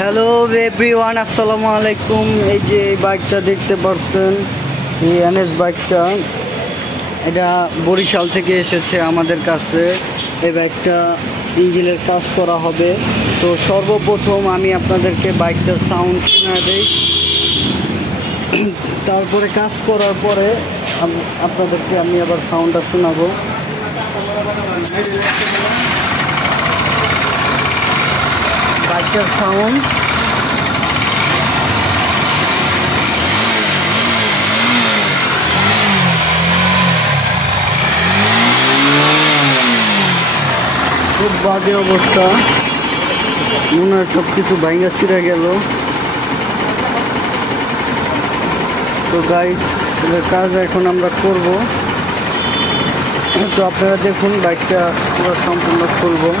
Hello everyone, আসসালামু আলাইকুম। এই যে এই বাইকটা দেখতে পাচ্ছেন, এই এনএস বাইকটা, এটা বরিশাল থেকে এসেছে আমাদের কাছে। এই বাইকটা ইঞ্জিনের কাজ করা হবে। তো সর্বপ্রথম আমি আপনাদেরকে বাইকটার সাউন্ড শোনা দেই, তারপরে কাজ করার পরে আপনাদেরকে আমি আবার সাউন্ডটা শোনাবো। বাইকটার সাউন্ড খুব বাজে অবস্থা, মনে হয় সব কিছু ভাঙা ছিঁড়ে গেল। তো গাইস, এর কাজ এখন আমরা করব। তো আপনারা দেখুন, বাইকটা পুরো সম্পূর্ণ খুলবো।